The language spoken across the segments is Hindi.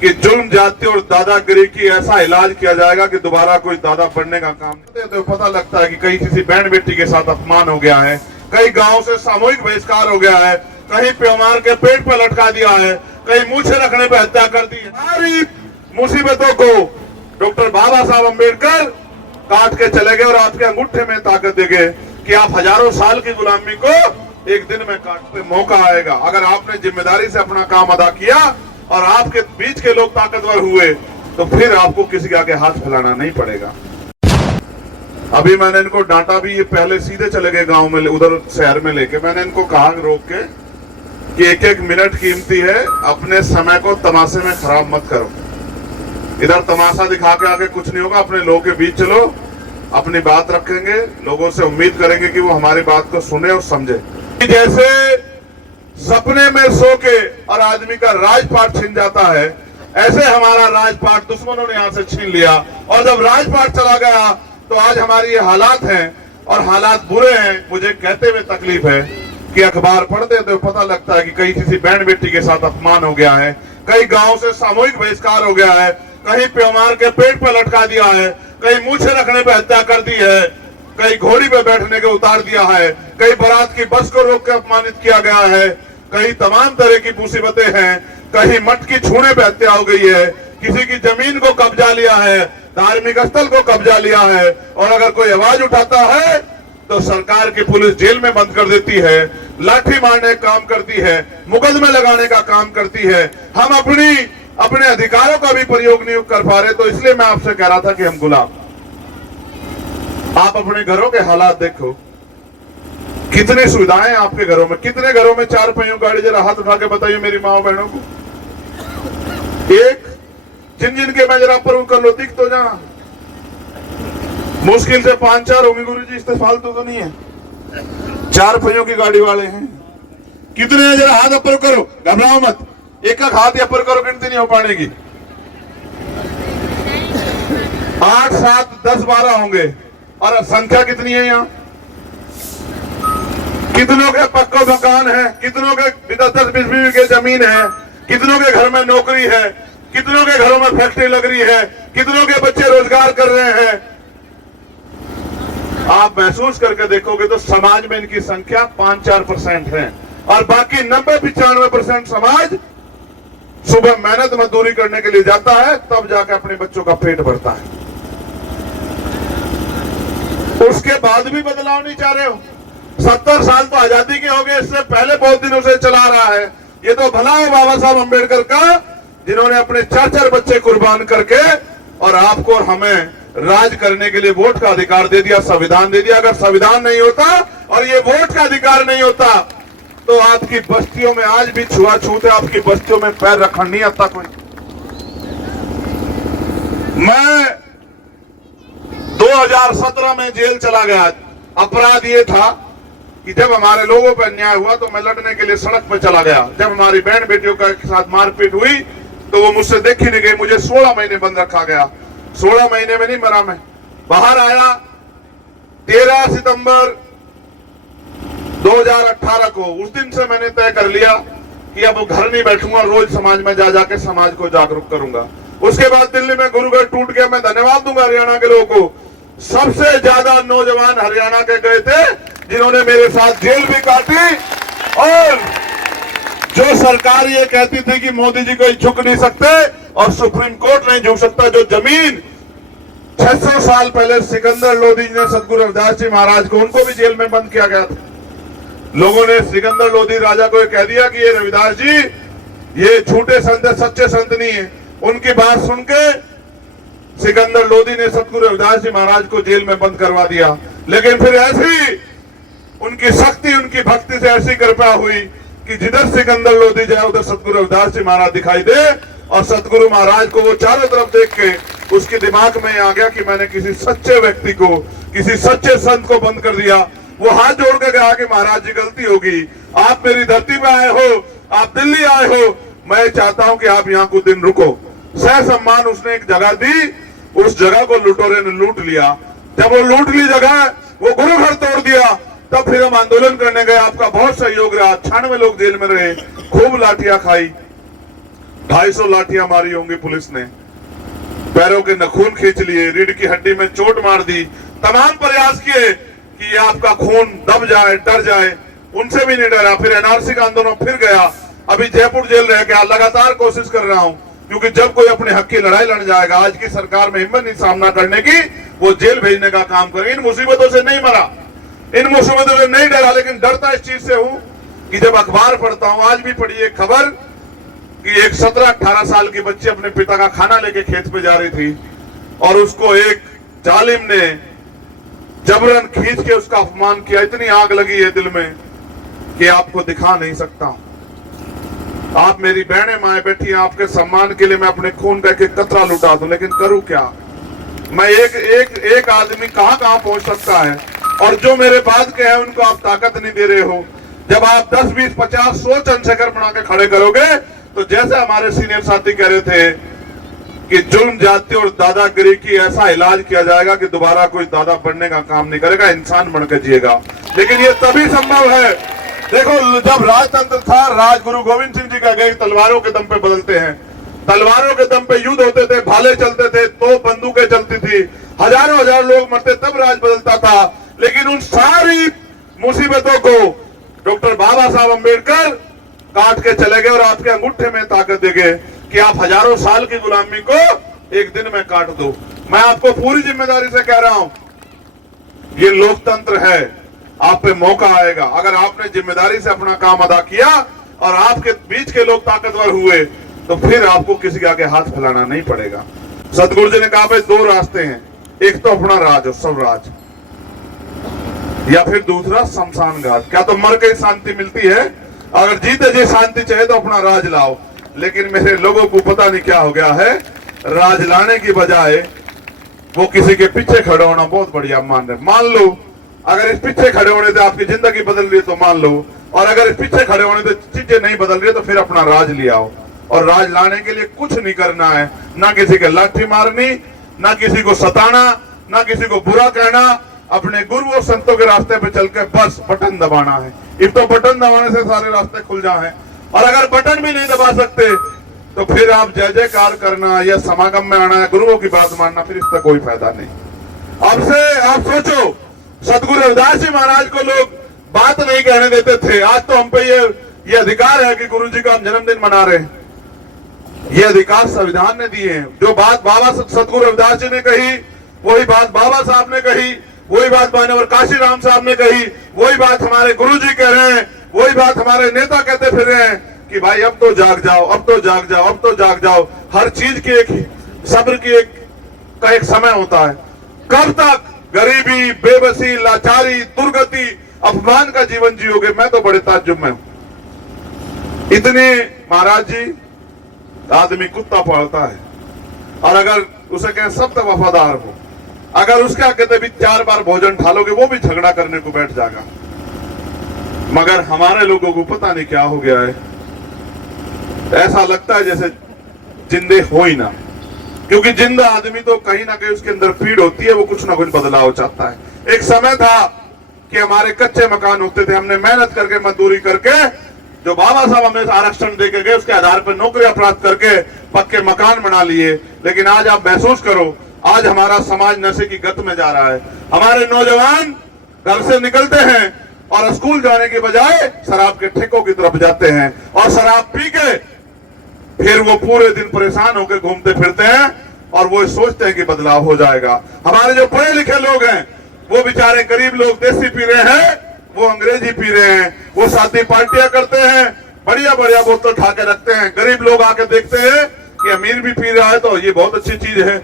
कि जुल्म जाति और दादागिरी की ऐसा इलाज किया जाएगा कि दोबारा कोई दादा बनने का काम करते तो पता लगता है कि कहीं किसी बहन बेटी के साथ अपमान हो गया है, कई गांव से सामूहिक बहिष्कार हो गया है, कहीं प्योमार के पेट पर लटका दिया है, कहीं मूछे रखने पर हत्या कर दी है। सारी मुसीबतों को डॉक्टर बाबा साहब अम्बेडकर काट के चले गए और आपके अंगूठे में ताकत दे गए कि आप हजारों साल की गुलामी को एक दिन में काटते मौका आएगा। अगर आपने जिम्मेदारी से अपना काम अदा किया और आपके बीच के लोग ताकतवर हुए तो फिर आपको किसी के आगे हाथ फैलाना नहीं पड़ेगा। अभी मैंने इनको डांटा भी, ये पहले सीधे चले गए गांव में, उधर शहर में लेके। मैंने इनको कहा रोक के कि एक एक मिनट कीमती है, अपने समय को तमाशे में खराब मत करो। इधर तमाशा दिखा के आगे कुछ नहीं होगा, अपने लोगों के बीच चलो, अपनी बात रखेंगे, लोगों से उम्मीद करेंगे कि वो हमारी बात को सुने और समझे। जैसे सपने में सो के और आदमी का राजपाट छिन जाता है, ऐसे हमारा राजपाट दुश्मनों ने यहां से छीन लिया और जब राजपाट चला गया तो आज हमारी ये हालात हैं और हालात बुरे हैं। मुझे कहते हुए तकलीफ है कि अखबार पढ़ते तो पता लगता है कि कहीं किसी बहन बेटी के साथ अपमान हो गया है, कई गांव से सामूहिक बहिष्कार हो गया है, कहीं प्योमार के पेट पर लटका दिया है, कहीं मूछे रखने पर हत्या कर दी है, कहीं घोड़ी पे बैठने के उतार दिया है, कहीं बारात की बस को रोक के अपमानित किया गया है, कहीं तमाम तरह की मुसीबतें हैं, कहीं मटकी छूने पे हत्या हो गई है, किसी की जमीन को कब्जा लिया है, धार्मिक स्थल को कब्जा लिया है और अगर कोई आवाज उठाता है तो सरकार की पुलिस जेल में बंद कर देती है, लाठी मारने का काम करती है, मुकदमे लगाने का काम करती है। हम अपने अधिकारों का भी प्रयोग नहीं कर पा रहे। तो इसलिए मैं आपसे कह रहा था कि हम गुलाम, आप अपने घरों के हालात देखो, कितनी सुविधाएं आपके घरों में, कितने घरों में चार पहियों गाड़ी, जरा हाथ उठा के बताइए मेरी माओ बहनों को। एक जिन के मैं जरा पर कर लो, दिख तो जहां मुश्किल से 5-4 होंगे गुरुजी, इससे फालतू तो नहीं है, चार पहियों की गाड़ी वाले हैं। कितने हैं जरा हाथ ऊपर करो, घबराओ मत, एक हाथ ऊपर करो, गिनती नहीं हो पाएगी। 8, 7, 10, 12 होंगे। और संख्या कितनी है यहाँ? कितनों के पक्का मकान है, कितनों के 10-20 बीघे की जमीन है, कितनों के घर में नौकरी है, कितनों के घरों में फैक्ट्री लग रही है, कितनों के बच्चे रोजगार कर रहे हैं। आप महसूस करके देखोगे तो समाज में इनकी संख्या 5-4% है और बाकी 90-95% समाज सुबह मेहनत मजदूरी करने के लिए जाता है, तब जाकर अपने बच्चों का पेट भरता है। उसके बाद भी बदलाव नहीं चाह रहे हो। 70 साल तो आजादी के हो गए, इससे पहले बहुत दिनों से चला रहा है। ये तो भला है बाबा साहब अम्बेडकर का, जिन्होंने अपने 4-4 बच्चे कुर्बान करके और आपको और हमें राज करने के लिए वोट का अधिकार दे दिया, संविधान दे दिया। अगर संविधान नहीं होता और ये वोट का अधिकार नहीं होता तो आपकी बस्तियों में आज भी छुआछूत है, आपकी बस्तियों में पैर रखना नहीं आता कोई। मैं 2017 में जेल चला गया। अपराध ये था कि जब हमारे लोगों पर अन्याय हुआ तो मैं लड़ने के लिए सड़क पर चला गया। जब हमारी बहन बेटियों के साथ मारपीट हुई तो वो मुझसे देखी नहीं गई, मुझे 16 महीने बंद रखा गया। 16 महीने में नहीं मरा मैं, बाहर आया 13 सितंबर 2018 को। उस दिन से मैंने तय कर लिया कि अब घर नहीं बैठूंगा, रोज समाज में जा जाके समाज को जागरूक करूंगा। उसके बाद दिल्ली में गुरुगढ़ टूट गया। मैं धन्यवाद दूंगा हरियाणा के लोगों को, सबसे ज्यादा नौजवान हरियाणा के गए थे जिन्होंने मेरे साथ जेल भी काटी। और जो सरकार ये कहती थी कि मोदी जी कोई झुक नहीं सकते और सुप्रीम कोर्ट नहीं झुक सकता, जो जमीन 600 साल पहले सिकंदर लोधी जी ने सतगुरु रविदास जी महाराज को, उनको भी जेल में बंद किया गया था। लोगों ने सिकंदर लोधी राजा को कह दिया कि ये रविदास जी ये झूठे संत है, सच्चे संत नहीं है। उनकी बात सुन के सिकंदर लोधी ने सतगुरु रविदास जी महाराज को जेल में बंद करवा दिया। लेकिन फिर ऐसी उनकी शक्ति, उनकी भक्ति से ऐसी कृपा हुई कि जिधर सिकंदर लोधी जाए उधर सतगुरु रविदास जी महाराज दिखाई दे। और सतगुरु महाराज को वो चारों तरफ देख के उसके दिमाग में आ गया कि मैंने किसी सच्चे व्यक्ति को, किसी सच्चे संत को बंद कर दिया। वो हाथ जोड़ के कहा कि महाराज जी गलती होगी, आप मेरी धरती पे आए हो, आप दिल्ली आए हो, मैं चाहता हूं कि आप यहाँ कुछ दिन रुको। सह सम्मान उसने एक जगह दी, उस जगह को लुटेरे ने लूट लिया। जब वो लूट ली जगह, वो गुरु घर तोड़ दिया, तब फिर हम आंदोलन करने गए। आपका बहुत सहयोग रहा, 96 लोग जेल में रहे, खूब लाठियां खाई। 250 लाठियां मारी होंगी पुलिस ने, पैरों के नखून खींच लिए, रीढ़ की हड्डी में चोट मार दी, तमाम प्रयास किए कि आपका खून दब जाए, डर जाए, उनसे भी नहीं डरा। फिर एनआरसी का आंदोलन फिर गया, अभी जयपुर जेल रह गया। लगातार कोशिश कर रहा हूं, क्योंकि जब कोई अपने हक की लड़ाई लड़ जाएगा, आज की सरकार में हिम्मत नहीं सामना करने की, वो जेल भेजने का काम करे। इन मुसीबतों से नहीं मरा, इन मुसीबतों से नहीं डरा, लेकिन डरता इस चीज से हूं कि जब अखबार पढ़ता हूं, आज भी पढ़ी एक खबर कि एक 17-18 साल की बच्ची अपने पिता का खाना लेके खेत पे जा रही थी और उसको एक जालिम ने जबरन खींच के उसका अपमान किया। इतनी आग लगी है दिल में कि आपको दिखा नहीं सकता। आप मेरी बहनें माएं बैठी हैं, आपके सम्मान के लिए मैं अपने खून का एक कतरा लुटा दूं, लेकिन करूं क्या मैं? एक आदमी कहां कहां पहुंच सकता है, और जो मेरे बाद के हैं उनको आप ताकत नहीं दे रहे हो। जब आप 10, 20, 50, 100 चंद्रशेखर बना के खड़े करोगे, तो जैसे हमारे सीनियर साथी कह रहे थे कि जुल्म जाति और दादागिरी की ऐसा इलाज किया जाएगा कि दोबारा कोई दादा बनने का काम नहीं करेगा, इंसान बनकर जिएगा। लेकिन ये तभी संभव है, देखो जब राजतंत्र था, राज गुरु गोविंद सिंह जी का गए तलवारों के दम पे बदलते हैं, तलवारों के दम पे युद्ध होते थे, भाले चलते थे, तो बंदूकें चलती थी, हजारों हजार लोग मरते, तब राज बदलता था। लेकिन उन सारी मुसीबतों को डॉक्टर बाबा साहब अम्बेडकर काट के चले गए और आपके अंगूठे में ताकत दे गए कि आप हजारों साल की गुलामी को एक दिन में काट दो। मैं आपको पूरी जिम्मेदारी से कह रहा हूं, ये लोकतंत्र है, आप पे मौका आएगा। अगर आपने जिम्मेदारी से अपना काम अदा किया और आपके बीच के लोग ताकतवर हुए, तो फिर आपको किसी के आगे हाथ फैलाना नहीं पड़ेगा। सतगुरु जी ने कहा भाई 2 रास्ते हैं, एक तो अपना राज और स्वराज, या फिर दूसरा शमशान घाट। क्या तो मर के शांति मिलती है? अगर जीते जी शांति चाहिए तो अपना राज लाओ। लेकिन मेरे लोगों को पता नहीं क्या हो गया है, राज लाने की बजाय वो किसी के पीछे खड़े होना बहुत बढ़िया मान रहे। मान लो अगर इस पीछे खड़े होने से आपकी जिंदगी बदल रही है तो मान लो, और अगर इस पीछे खड़े होने से चीजें नहीं बदल रही है तो फिर अपना राज ले आओ। और राज लाने के लिए कुछ नहीं करना है, ना किसी के लाठी मारनी, ना किसी को सताना, ना किसी को बुरा कहना, अपने गुरु और संतों के रास्ते पे चल के बस बटन दबाना है। इस तो बटन दबाने से सारे रास्ते खुल जाए, और अगर बटन भी नहीं दबा सकते तो फिर आप जय जयकार करना या समागम में आना या गुरुओं की बात मानना, फिर इसका कोई फायदा नहीं। अब से आप सोचो, सतगुरु रविदास जी महाराज को लोग बात नहीं कहने देते थे, आज तो हम पे ये अधिकार है कि गुरु जी का हम जन्मदिन मना रहे हैं। ये अधिकार संविधान ने दिए हैं। जो बात बाबा सतगुरु रविदास जी ने कही, वही बात बाबा साहब ने कही, वही बात मान्यवर काशीराम साहब ने कही, वही बात हमारे गुरु जी कह रहे हैं, वही बात हमारे नेता कहते फिर रहे हैं कि भाई अब तो जाग जाओ, अब तो जाग जाओ, अब तो जाग जाओ। हर चीज की एक सब्र की एक समय होता है। कब तक गरीबी, बेबसी, लाचारी, दुर्गति, अपमान का जीवन जियोगे? मैं तो बड़े ताज्जुब में हूं। इतने महाराज जी, आदमी कुत्ता पालता है और अगर उसे कहें सब तक वफादार हो, अगर उसके आगे भी 4 बार भोजन ठालोगे वो भी झगड़ा करने को बैठ जाएगा। मगर हमारे लोगों को पता नहीं क्या हो गया है, ऐसा लगता है जैसे जिंदे हो ही ना, क्योंकि जिंदा आदमी तो कहीं ना कहीं उसके अंदर पीड़ होती है, वो कुछ ना कुछ बदलाव चाहता है। एक समय था कि हमारे कच्चे मकान होते थे, हमने मेहनत करके मजदूरी करके जो बाबा साहब हमें आरक्षण देके गए उसके आधार पर नौकरियां प्राप्त करके पक्के मकान बना लिए। लेकिन आज आप महसूस करो, आज हमारा समाज नशे की गत में जा रहा है। हमारे नौजवान घर से निकलते हैं और स्कूल जाने के बजाय शराब के ठेकों की तरफ जाते हैं, और शराब पी के फिर वो पूरे दिन परेशान होकर घूमते फिरते हैं और वो सोचते हैं कि बदलाव हो जाएगा। हमारे जो पढ़े लिखे लोग हैं वो बेचारे गरीब लोग देसी पी रहे हैं, वो अंग्रेजी पी रहे हैं, वो शादी पार्टियां करते हैं, बढ़िया बढ़िया बोतल उठा के रखते हैं। गरीब लोग आके देखते हैं कि अमीर भी पी रहा है तो ये बहुत अच्छी चीज है,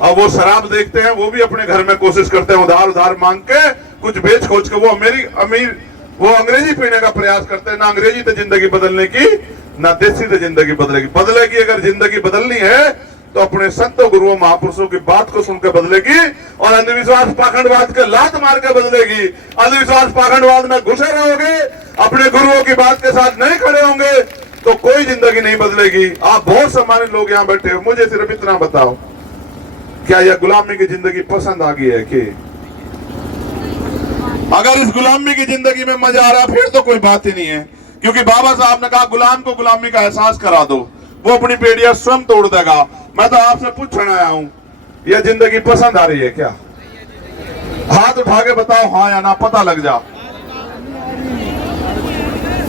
और वो शराब देखते हैं, वो भी अपने घर में कोशिश करते हैं उधार उधार मांग के कुछ बेच खोज के वो अमीर वो अंग्रेजी पीने का प्रयास करते हैं। ना अंग्रेजी तो जिंदगी बदलने की, ना देसी तो जिंदगी बदलेगी। अगर जिंदगी बदलनी है तो अपने संतों गुरुओं महापुरुषों की बात को सुनकर बदलेगी, और अंधविश्वास पाखंडवाद के लात मार के बदलेगी। अंधविश्वास पाखंडवाद में घुसे रहोगे, अपने गुरुओं की बात के साथ नहीं खड़े होंगे तो कोई जिंदगी नहीं बदलेगी। आप बहुत सम्मानित लोग यहाँ बैठे हो, मुझे सिर्फ इतना बताओ, क्या यह गुलामी की जिंदगी पसंद आ गई है? कि अगर इस गुलामी की जिंदगी में मजा आ रहा फिर तो कोई बात ही नहीं है, क्योंकि बाबा साहब ने कहा गुलाम को गुलामी का एहसास करा दो। वो अपनी बेड़ियां स्वयं तोड़ देगा। मैं तो आपसे पूछने आया हूं, यह जिंदगी पसंद आ रही है क्या? हाथ उठा के बताओ हाँ या ना, पता लग जा।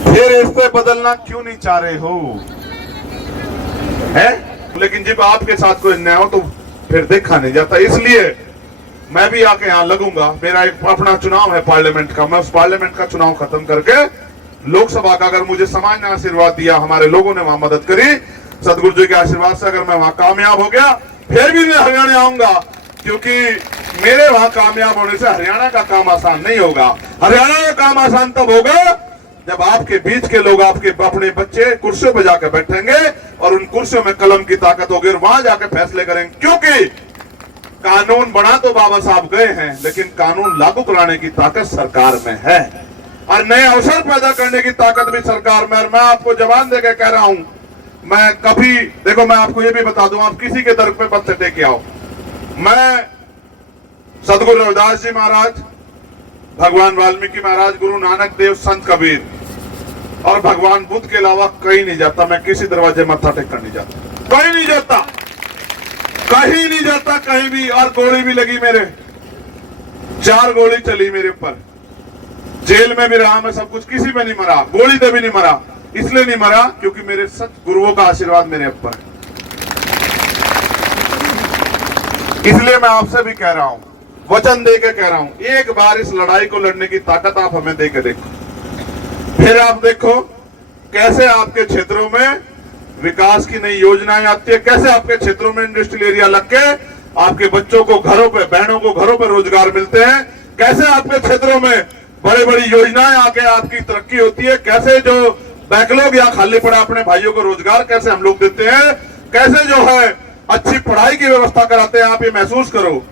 फिर रिश्ते बदलना क्यों नहीं चाह रहे हो? है लेकिन जब आपके साथ कोई अन्याय हो तो फिर देखा नहीं जाता। इसलिए मैं भी आके यहाँ लगूंगा। मेरा एक अपना चुनाव है पार्लियामेंट का, मैं उस पार्लियामेंट का चुनाव खत्म करके लोकसभा का, अगर मुझे समाज ने आशीर्वाद दिया, हमारे लोगों ने वहां मदद करी, सदगुरु जी के आशीर्वाद से अगर मैं वहां कामयाब हो गया, फिर भी मैं हरियाणा आऊंगा। क्योंकि मेरे वहां कामयाब होने से हरियाणा का काम आसान नहीं होगा। हरियाणा का काम आसान तब होगा जब आपके बीच के लोग, आपके अपने बच्चे कुर्सियों पर जाकर बैठेंगे और उन कुर्सियों में कलम की ताकत होगी और वहां जाकर फैसले करेंगे। क्योंकि कानून बना तो बाबा साहब गए हैं, लेकिन कानून लागू कराने की ताकत सरकार में है और नए अवसर पैदा करने की ताकत भी सरकार में। और मैं आपको जवान देकर कह रहा हूं, मैं कभी, देखो मैं आपको यह भी बता दूं, आप किसी के दर पे मत से टेके आओ। मैं सदगुरु रविदास जी महाराज, भगवान वाल्मीकि महाराज, गुरु नानक देव, संत कबीर और भगवान बुद्ध के अलावा कहीं नहीं जाता। मैं किसी दरवाजे मत्था टेक कर नहीं जाता, कहीं नहीं जाता, कहीं नहीं जाता, कहीं भी। और गोली भी लगी मेरे, 4 गोली चली मेरे ऊपर, जेल में भी रहा मैं, सब कुछ, किसी में नहीं मरा, गोली से भी नहीं मरा। इसलिए नहीं मरा क्योंकि मेरे सच गुरुओं का आशीर्वाद मेरे ऊपर है। इसलिए मैं आपसे भी कह रहा हूं, वचन दे के कह रहा हूं, एक बार इस लड़ाई को लड़ने की ताकत आप हमें दे के देखो। फिर आप देखो कैसे आपके क्षेत्रों में विकास की नई योजनाएं आती है, कैसे आपके क्षेत्रों में इंडस्ट्रियल एरिया लग के आपके बच्चों को घरों पे, बहनों को घरों पे रोजगार मिलते हैं, कैसे आपके क्षेत्रों में बड़ी बड़ी योजनाएं आके आपकी तरक्की होती है, कैसे जो बैकलॉग या खाली पड़ा अपने भाइयों को रोजगार कैसे हम लोग देते हैं, कैसे जो है अच्छी पढ़ाई की व्यवस्था कराते हैं। आप ये महसूस करो,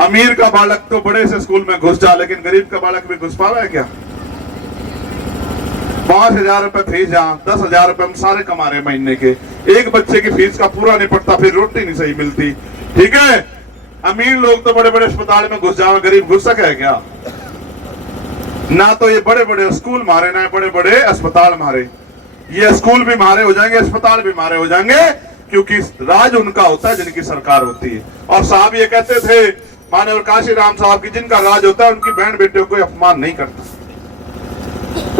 अमीर का बालक तो बड़े से स्कूल में घुस जा, लेकिन गरीब का बालक भी घुस पावा है क्या? 5,000 रुपए फीस, जहां 10,000 रुपए हम सारे कमा रहे महीने के, एक बच्चे की फीस का पूरा नहीं पड़ता, फिर रोटी नहीं सही मिलती। ठीक है, अमीर लोग तो बड़े बड़े अस्पताल में घुस जावे, गरीब घुस सके है क्या? ना तो ये बड़े बड़े स्कूल मारे, ना बड़े बड़े अस्पताल मारे। ये स्कूल भी मारे हो जाएंगे, अस्पताल भी मारे हो जाएंगे, क्योंकि राज उनका होता है जिनकी सरकार होती है। और साहब ये कहते थे, मानव काशी राम साहब की, जिनका राज होता है उनकी बहन बेटियों को अपमान नहीं करता,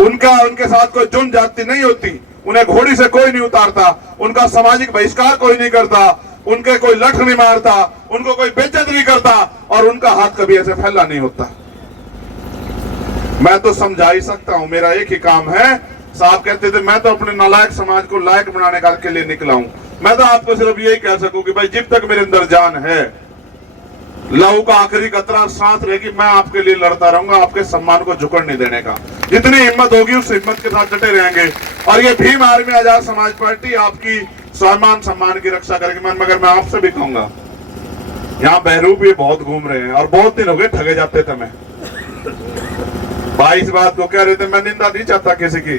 उनके साथ कोई जुन जाति नहीं होती, उन्हें घोड़ी से कोई नहीं उतारता, उनका सामाजिक बहिष्कार कोई नहीं करता, उनके कोई लठ नहीं मारता, उनको कोई बेइज्जत नहीं करता और उनका हाथ कभी ऐसे फैला नहीं होता। मैं तो समझा ही सकता हूं, मेरा एक ही काम है। साहब कहते थे मैं तो अपने नालायक समाज को लायक बनाने के लिए निकला हूं। मैं तो आपको सिर्फ यही कह सकूं कि भाई जब तक मेरे अंदर जान है, लहू का आखिरी कतरा सांस रहेगी, मैं आपके लिए लड़ता रहूंगा, आपके सम्मान को झुकड़ नहीं देने का। जितनी हिम्मत होगी उस हिम्मत के साथ डटे रहेंगे। और ये भीम आर्मी आजाद समाज पार्टी आपकी स्वाभिमान सम्मान की रक्षा करेगी। मगर मैं आपसे भी कहूंगा, यहाँ बहरूप ये बहुत घूम रहे हैं और बहुत दिन हो गए ठगे जाते थे। मैं भाई इस बात को कह रहे थे, मैं निंदा नहीं चाहता किसी की,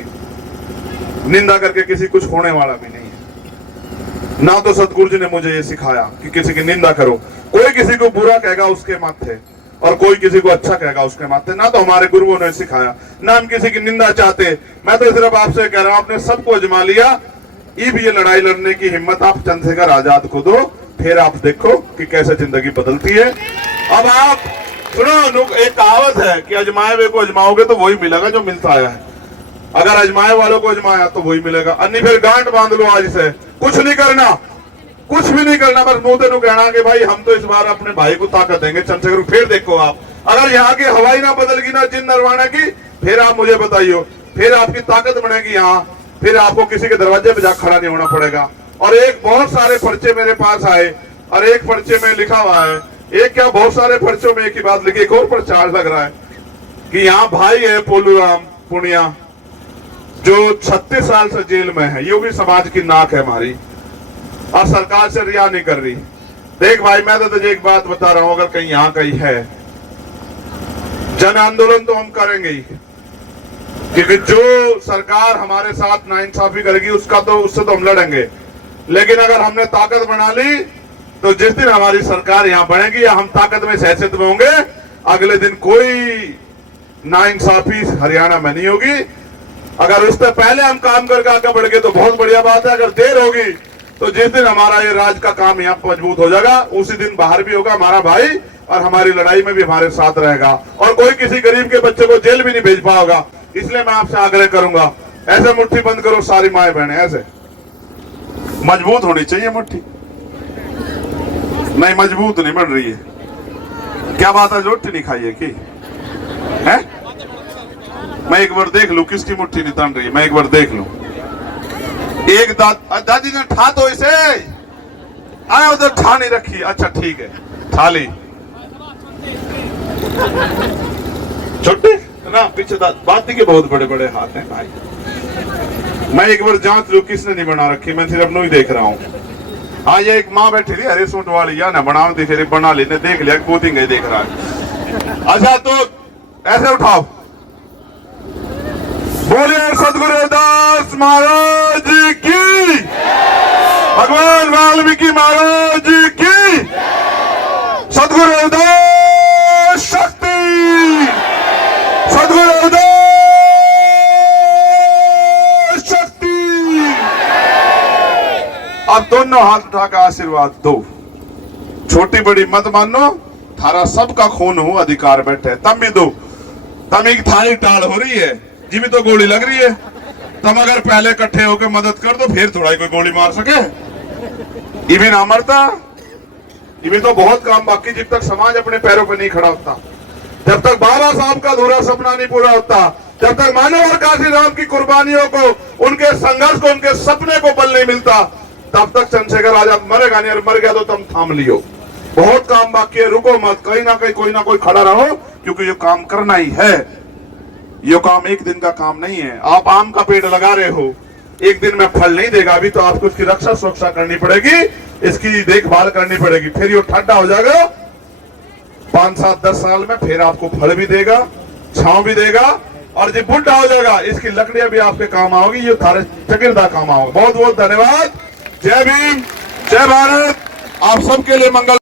निंदा करके किसी कुछ होने वाला भी नहीं है। ना तो सतगुरु जी ने मुझे ये सिखाया कि किसी की निंदा करो। कोई किसी को बुरा कहेगा उसके माथे और कोई किसी को अच्छा कहेगा उसके माथे। ना तो हमारे गुरुओं ने सिखाया, ना हम किसी की निंदा चाहते। मैं तो सिर्फ आपसे कह रहा हूं, आपने सबको अजमा लिया, ये लड़ाई लड़ने की हिम्मत आप चंद्रशेखर आजाद को दो, फिर आप देखो कि कैसे जिंदगी बदलती है। अब आप सुनो, एक कहावत है कि अजमाए हुए को अजमाओगे तो वही मिलेगा जो मिलता आया है। अगर अजमाए वालों को अजमाया तो वही मिलेगा, अन्य फिर गांठ बांध लो आज से, कुछ नहीं करना, कुछ भी नहीं करना, बस मुंह तेनू कहना कि भाई हम तो इस बार अपने भाई को ताकत देंगे चंद्रशेखर। फिर देखो आप, अगर यहाँ की हवाई ना बदलगी ना जिन नरवाना की, फिर आप मुझे बताइए, फिर आपकी ताकत बनेगी यहाँ, फिर आपको किसी के दरवाजे पे जा खड़ा नहीं होना पड़ेगा। और एक बहुत सारे पर्चे मेरे पास आए और एक पर्चे में लिखा हुआ है, एक क्या बहुत सारे पर्चों में एक ही बात लिखी, एक और प्रचार लग रहा है कि यहाँ भाई है पोलूराम पुनिया जो 36 साल से जेल में है, ये भी समाज की नाक है हमारी और सरकार से रिया नहीं कर रही। देख भाई मैं तो तुझे एक बात बता रहा हूं, अगर कहीं यहाँ कहीं है जन आंदोलन तो हम करेंगे ही, क्योंकि जो सरकार हमारे साथ नाइंसाफी करेगी उससे तो हम लड़ेंगे। लेकिन अगर हमने ताकत बना ली तो जिस दिन हमारी सरकार यहाँ बनेगी या हम ताकत में हैसियत में होंगे, अगले दिन कोई नाइंसाफी हरियाणा में नहीं होगी। अगर उससे पहले हम काम करके आगे बढ़ गए तो बहुत बढ़िया बात है। अगर देर होगी तो जिस दिन हमारा ये राज का काम यहाँ मजबूत हो जाएगा, उसी दिन बाहर भी होगा हमारा भाई और हमारी लड़ाई में भी हमारे साथ रहेगा, और कोई किसी गरीब के बच्चे को जेल भी नहीं भेज पाएगा। इसलिए मैं आपसे आग्रह करूंगा, ऐसे मुट्ठी बंद करो सारी माए बहने, ऐसे मजबूत होनी चाहिए मुट्ठी। नहीं मजबूत नहीं बन रही है, क्या बात है, रोटी नहीं खाई है कि है? मैं एक बार देख लूं किसकी मुट्ठी नहीं तन रही है, मैं एक बार देख लूं। एक दादी ने ठा तो इसे आया उधर ठा नहीं रखी, अच्छा ठीक है ठा ली। छोटे ना पीछे बाती के बहुत बड़े बड़े हाथ हैं भाई। मैं एक बार जांच लूं किसने नहीं बना रखी, मैं सिर्फ अपनों ही देख रहा हूं। हाँ ये एक माँ बैठी थी हरे सूट वाली, या ना बनाओ थी, फिर बना ली, ने देख लिया पोती गई देख रहा है। अच्छा तो ऐसे उठाओ, बोलिए सदगुरु रविदास महाराज जी की, भगवान वाल्मीकि महाराज जी की, सदगुरु रविदास शक्ति, सदगुरु रविदास शक्ति। अब दोनों हाथ उठाकर आशीर्वाद दो, छोटी बड़ी मत मानो, थारा सबका खून हो अधिकार बैठे, तम भी दो। तम एक थाली टाल हो रही है जी भी तो गोली लग रही है, तुम अगर पहले इकट्ठे होकर मदद कर दो फिर थोड़ा कोई गोली मार सके। ये भी ना मरता, ये भी तो बहुत काम बाकी, जब तक समाज अपने पैरों पर नहीं खड़ा होता, जब तक बाबा साहब का अधूरा सपना नहीं पूरा होता, जब तक मानव और काशीराम की कुर्बानियों को, उनके संघर्ष को, उनके सपने को बल नहीं मिलता, तब तक चंद्रशेखर आजाद मरेगा नहीं, और मर गया तो तुम थाम लियो। बहुत काम बाकी है, रुको मत, कहीं ना कहीं कोई ना कोई खड़ा रहो, क्योंकि ये काम करना ही है। ये काम एक दिन का काम नहीं है। आप आम का पेड़ लगा रहे हो, एक दिन में फल नहीं देगा, अभी तो आपको इसकी रक्षा सुरक्षा करनी पड़ेगी, इसकी देखभाल करनी पड़ेगी, फिर ये ठंडा हो जाएगा 5, 7, 10 साल में, फिर आपको फल भी देगा, छांव भी देगा, और जब बुढ़ा हो जाएगा इसकी लकड़ियां भी आपके काम आओगी, ये थारे चकिरदा काम आओगे। बहुत बहुत धन्यवाद। जय भीम, जय भारत, आप सबके लिए मंगल।